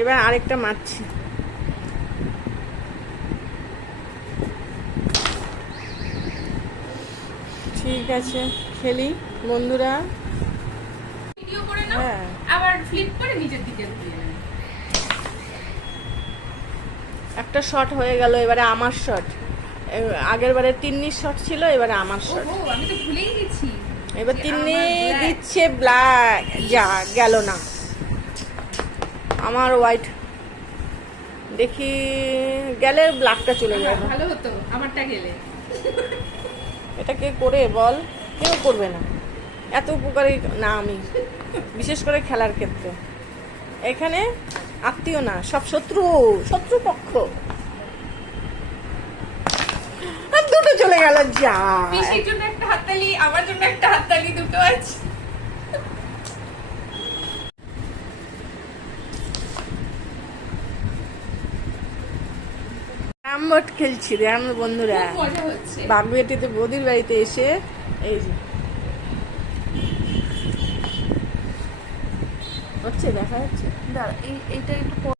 এবার আরেকটা মারছি। ঠিক আছে, খেলি বন্ধুরা। ভিডিও করে নাও, হ্যাঁ, আবার ফ্লিপ করে নিচের দিকে দিয়ে নেবে। একটা শট হয়ে গেল, এবারে আমার শট। আগের বারে তিন্নির শট ছিল, এবারে আমার শট। ওহো, আমি তো ভুলেই গেছি। এবার যে তিন্নি আমার black। দিচ্ছে ব্ল্যাক, যা গেল না। আমার হোয়াইট, দেখি গেলে ব্ল্যাকটা চলে যাবে। ভালো হতো আমারটা গেলে। এটা কে করে বল? কেউ করবে না, এত উপকারী না আমি, বিশেষ করে খেলার ক্ষেত্রে। এখানে আত্মীয় না, সব শত্রু, শত্রু পক্ষ। আর দুটো চলে গেল, যা। পিসির জন্য একটা হাততালি, আমার জন্য একটা হাততালি, দুটো আছে। র্যামবোট খেলছি রে আমার বন্ধুরা। খুব মজা হচ্ছে। বাগবিটিতে বৌদির বাড়িতে এসে এই যে হচ্ছে, দেখা যাচ্ছে। দাঁড়া, এইটা একটু